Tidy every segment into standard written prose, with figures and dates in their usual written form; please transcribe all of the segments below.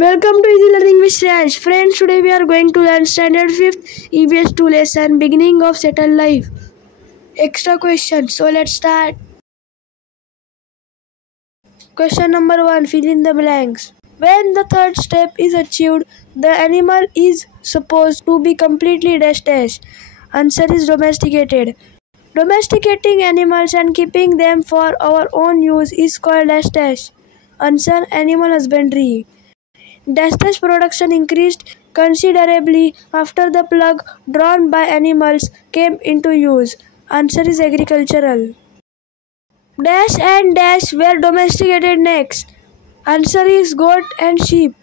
Welcome to Easy Learning with Shreyansh. Friends, today we are going to learn Standard 5th EVS 2 lesson, Beginning of Settled Life. Extra question. So let's start. Question number 1. Fill in the blanks. When the third step is achieved, the animal is supposed to be completely dash. Answer is domesticated. Domesticating animals and keeping them for our own use is called dash. Answer, animal husbandry. Dash production increased considerably after the plug drawn by animals came into use. Answer is agricultural. Dash and dash were domesticated next. Answer is goat and sheep.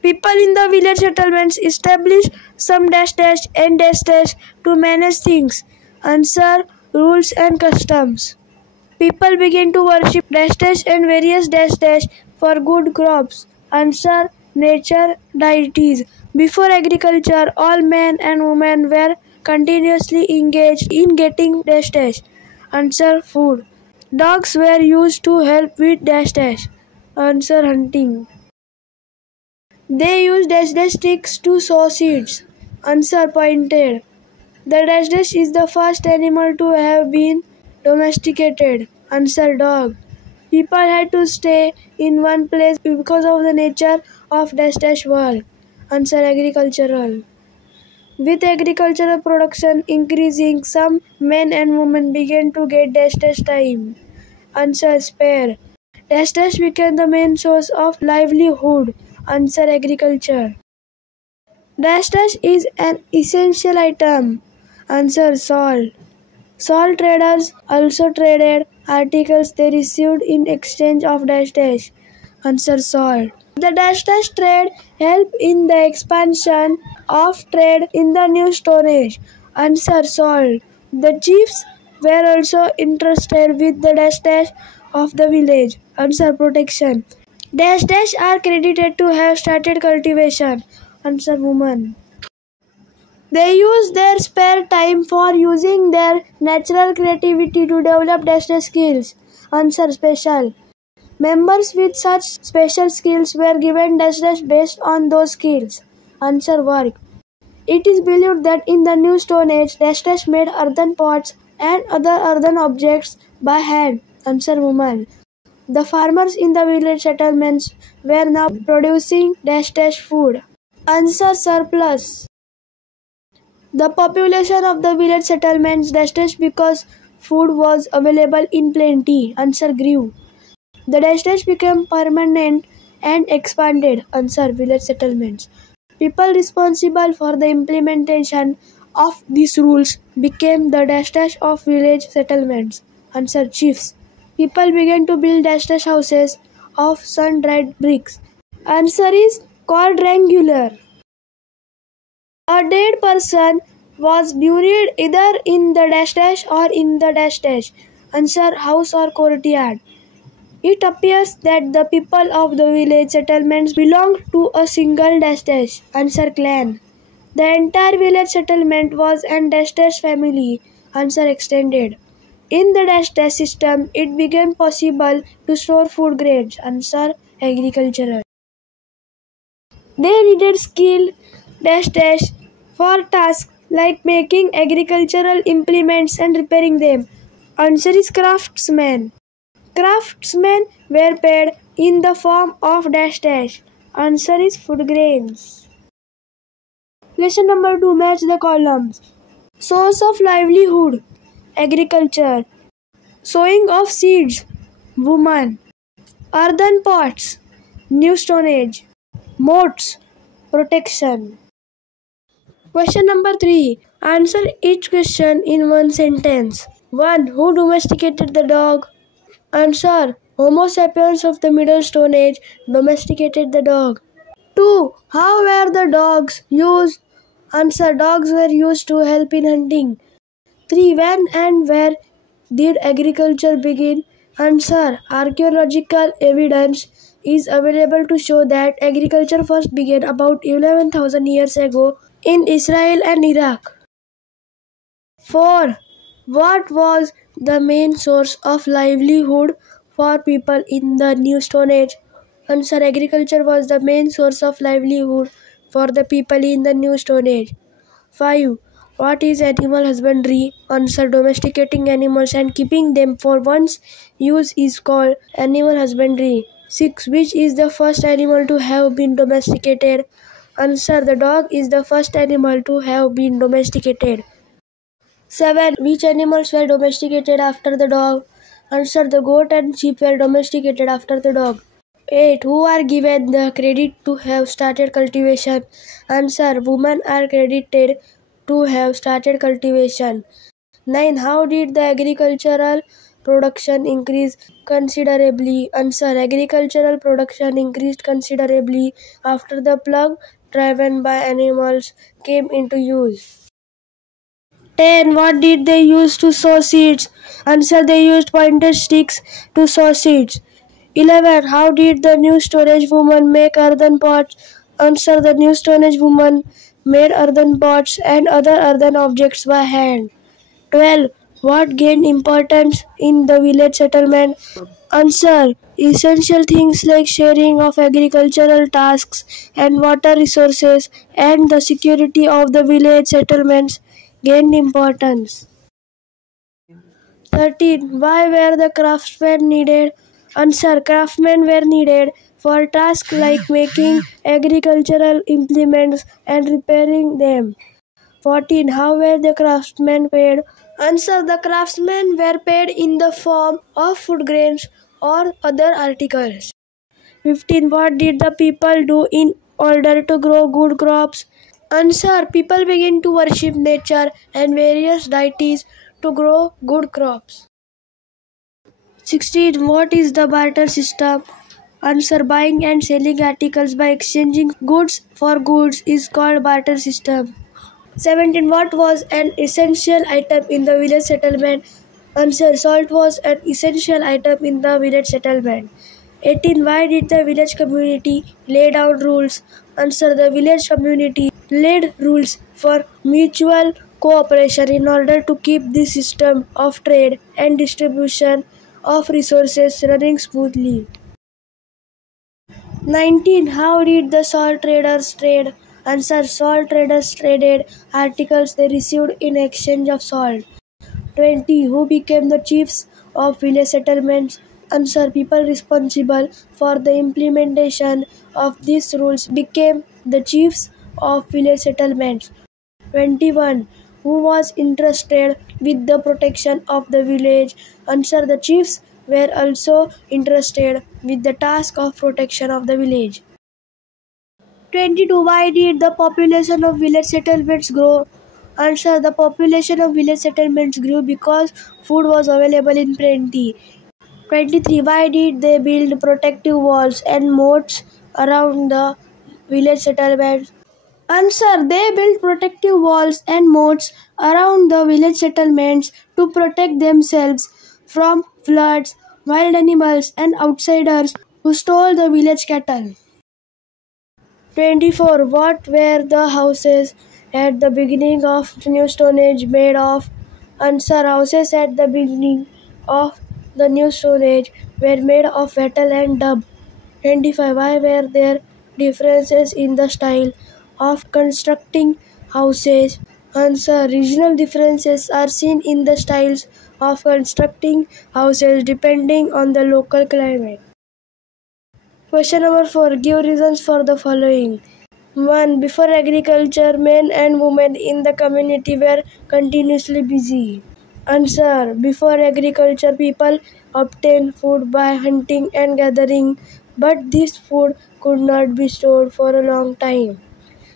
People in the village settlements established some dash and dash to manage things. Answer, rules and customs. People began to worship dash and various dash for good crops. Answer, nature deities. Before agriculture, all men and women were continuously engaged in getting dash. Answer, food. Dogs were used to help with dash. Answer, hunting. They used dash sticks to sow seeds. Answer, pointed. The dash is the first animal to have been domesticated. Answer, dog. People had to stay in one place because of the nature of dash work. Answer, agricultural. With agricultural production increasing, some men and women began to get dash time. Answer, spare. Dash became the main source of livelihood. Answer, agriculture. Dash is an essential item. Answer, salt. Salt traders also traded articles they received in exchange of dash. Answer, salt. The dash trade helped in the expansion of trade in the New Stone Age. Answer, salt. The chiefs were also interested with the dash of the village. Answer, protection. Dash are credited to have started cultivation. Answer, woman. They use their spare time for using their natural creativity to develop dash skills. Answer, special. Members with such special skills were given dash based on those skills. Answer, work. It is believed that in the New Stone Age, dash made earthen pots and other earthen objects by hand. Answer, woman. The farmers in the village settlements were now producing dash food. Answer, surplus. The population of the village settlements dash because food was available in plenty. Answer, grew. The dash became permanent and expanded. Answer, village settlements. People responsible for the implementation of these rules became the dash of village settlements. Answer, chiefs. People began to build dash houses of sun-dried bricks. Answer is quadrangular. A dead person was buried either in the dash or in the dash. Answer, house or courtyard. It appears that the people of the village settlements belonged to a single dash. Answer, clan. The entire village settlement was an dash family. Answer, extended. In the dash system, it became possible to store food grains. Answer, agricultural. They needed skilled dash for tasks like making agricultural implements and repairing them. Answer is craftsmen. Craftsmen were paid in the form of dash. Answer is food grains. Question number 2. Match the columns. Source of livelihood. Agriculture. Sowing of seeds. Woman. Earthen pots. New Stone Age. Moats. Protection. Question number 3. Answer each question in one sentence. 1. Who domesticated the dog? Answer. Homo sapiens of the Middle Stone Age domesticated the dog. 2. How were the dogs used? Answer. Dogs were used to help in hunting. 3. When and where did agriculture begin? Answer. Archaeological evidence is available to show that agriculture first began about 11,000 years ago in Israel and Iraq. 4. What was the main source of livelihood for people in the New Stone Age? Answer. Agriculture was the main source of livelihood for the people in the New Stone Age. 5. What is animal husbandry? Answer. Domesticating animals and keeping them for one's use is called animal husbandry. 6. Which is the first animal to have been domesticated? Answer. The dog is the first animal to have been domesticated. 7. Which animals were domesticated after the dog? Answer. The goat and sheep were domesticated after the dog. 8. Who are given the credit to have started cultivation? Answer. Women are credited to have started cultivation. 9. How did the agricultural production increase considerably? Answer. Agricultural production increased considerably after the plough driven by animals came into use. 10. What did they use to sow seeds? Answer. They used pointed sticks to sow seeds. 11. How did the new storage woman make earthen pots? Answer. The new storage woman made earthen pots and other earthen objects by hand. 12. What gained importance in the village settlement? Answer. Essential things like sharing of agricultural tasks and water resources and the security of the village settlements gained importance. 13. Why were the craftsmen needed? Answer. Craftsmen were needed for tasks like making agricultural implements and repairing them. 14. How were the craftsmen paid? Answer. The craftsmen were paid in the form of food grains or other articles. 15. What did the people do in order to grow good crops? Answer. People began to worship nature and various deities to grow good crops. 16. What is the barter system? Answer. Buying and selling articles by exchanging goods for goods is called barter system. 17. What was an essential item in the village settlement? Answer. Salt was an essential item in the village settlement. 18. Why did the village community lay down rules? Answer. The village community laid rules for mutual cooperation in order to keep the system of trade and distribution of resources running smoothly. 19. How did the salt traders trade? Answer. Salt traders traded articles they received in exchange of salt. 20. Who became the chiefs of village settlements? Answer. People responsible for the implementation of these rules became the chiefs of village settlements. 21. Who was entrusted with the protection of the village? Answer. The chiefs were also entrusted with the task of protection of the village. 22. Why did the population of village settlements grow? Answer. The population of village settlements grew because food was available in plenty. 23. Why did they build protective walls and moats around the village settlements? Answer. They built protective walls and moats around the village settlements to protect themselves from floods, wild animals and outsiders who stole the village cattle. 24. What were the houses at the beginning of New Stone Age made of? Answer. Houses at the beginning of the New Stone Age were made of wattle and dub. 25. Why were there differences in the style of constructing houses? Answer. Regional differences are seen in the styles of constructing houses depending on the local climate. Question number 4. Give reasons for the following. 1. Before agriculture, men and women in the community were continuously busy. Answer. Before agriculture, people obtained food by hunting and gathering, but this food could not be stored for a long time.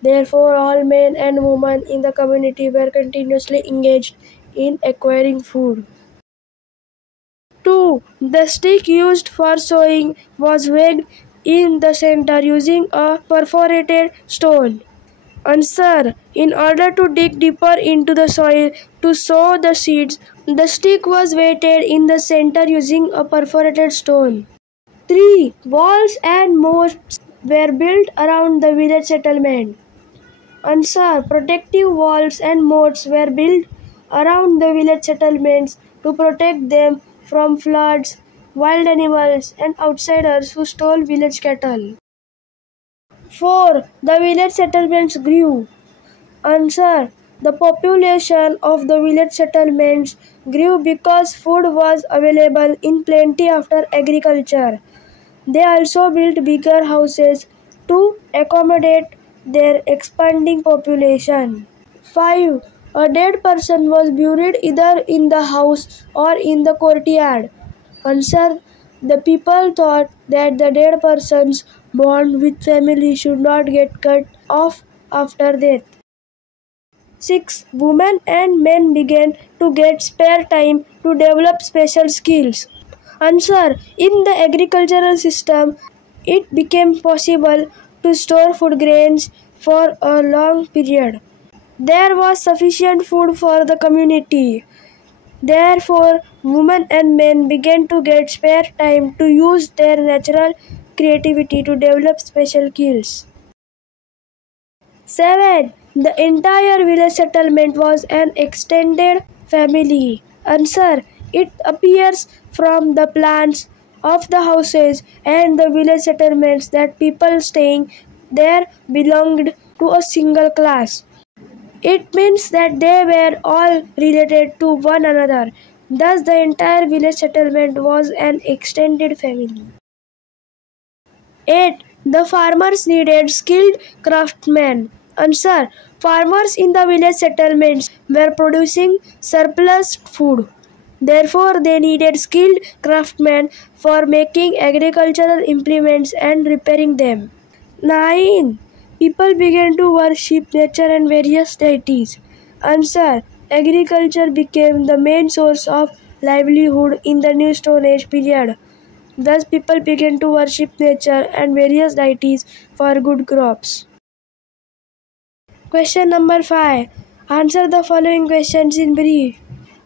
Therefore, all men and women in the community were continuously engaged in acquiring food. 2. The stick used for sowing was wedged in the center using a perforated stone. Answer. In order to dig deeper into the soil to sow the seeds, the stick was weighted in the center using a perforated stone. 3. Walls and moats were built around the village settlement. Answer. Protective walls and moats were built around the village settlements to protect them from floods, wild animals, and outsiders who stole village cattle. 4. The village settlements grew. Answer. The population of the village settlements grew because food was available in plenty after agriculture. They also built bigger houses to accommodate their expanding population. 5. A dead person was buried either in the house or in the courtyard. Answer. The people thought that the dead person's bond with family should not get cut off after death. 6. Women and men began to get spare time to develop special skills. Answer. In the agricultural system, it became possible to store food grains for a long period. There was sufficient food for the community. Therefore, women and men began to get spare time to use their natural creativity to develop special skills. 7. The entire village settlement was an extended family. Answer. It appears from the plans of the houses and the village settlements that people staying there belonged to a single class. It means that they were all related to one another. Thus, the entire village settlement was an extended family. 8. The farmers needed skilled craftsmen. Answer. Farmers in the village settlements were producing surplus food. Therefore, they needed skilled craftsmen for making agricultural implements and repairing them. 9. People began to worship nature and various deities. Answer. Agriculture became the main source of livelihood in the New Stone Age period. Thus, people began to worship nature and various deities for good crops. Question number 5. Answer the following questions in brief.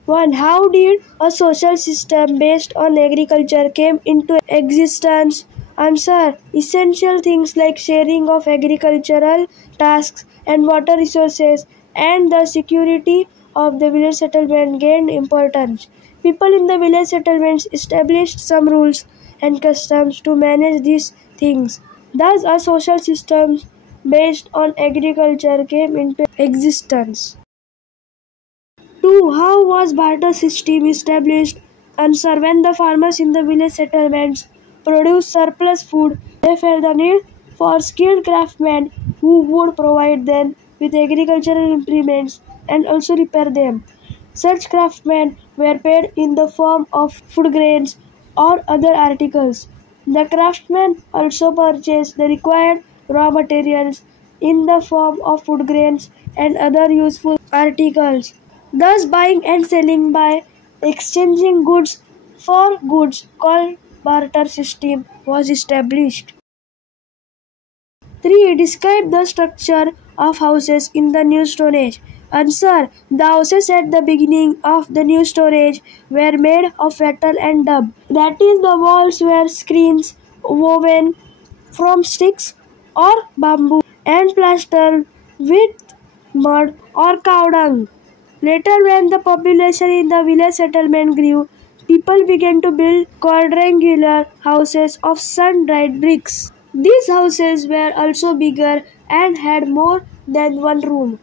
1. How did a social system based on agriculture came into existence? Answer. Essential things like sharing of agricultural tasks and water resources and the security of the village settlement gained importance. People in the village settlements established some rules and customs to manage these things. Thus, a social system based on agriculture came into existence. 2. How was barter system established? Answer. When the farmers in the village settlements produced surplus food, they felt the need for skilled craftsmen who would provide them with agricultural implements and also repair them. Such craftsmen were paid in the form of food grains or other articles. The craftsmen also purchased the required raw materials in the form of food grains and other useful articles. Thus, buying and selling by exchanging goods for goods called barter system was established. 3. Describe the structure of houses in the New Stone Age. Answer. The houses at the beginning of the New Stone Age were made of wattle and dub. That is, the walls were screens woven from sticks or bamboo and plastered with mud or cow dung. Later, when the population in the village settlement grew, people began to build quadrangular houses of sun-dried bricks. These houses were also bigger and had more than one room.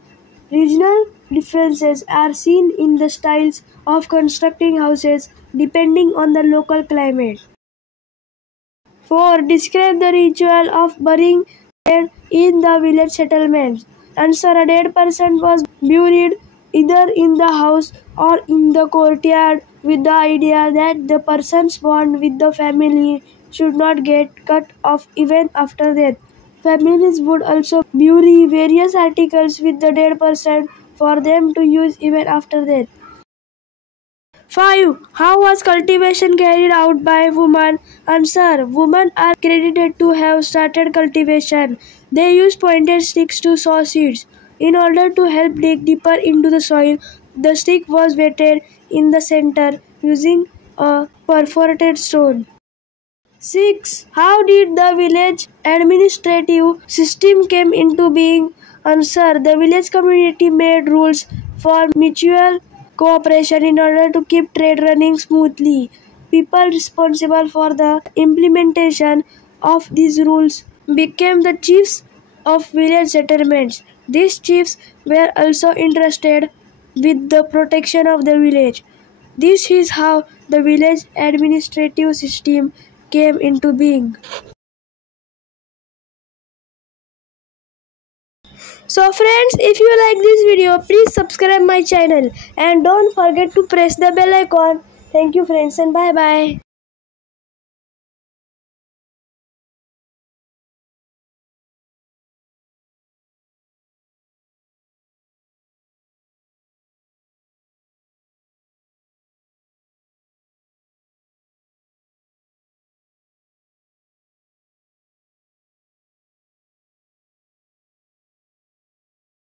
Regional differences are seen in the styles of constructing houses depending on the local climate. 4. Describe the ritual of burying dead in the village settlements. Answer. A dead person was buried either in the house or in the courtyard with the idea that the person's bond with the family should not get cut off even after death. Families would also bury various articles with the dead person for them to use even after death. 5. How was cultivation carried out by women? Answer. Women are credited to have started cultivation. They used pointed sticks to sow seeds. In order to help dig deeper into the soil, the stick was weighted in the center using a perforated stone. 6. How did the village administrative system came into being? Answer. The village community made rules for mutual cooperation in order to keep trade running smoothly. people responsible for the implementation of these rules became the chiefs of village settlements. These chiefs were also entrusted with the protection of the village. This is how the village administrative system came into being. So friends, if you like this video, please subscribe my channel and don't forget to press the bell icon. Thank you friends and bye bye.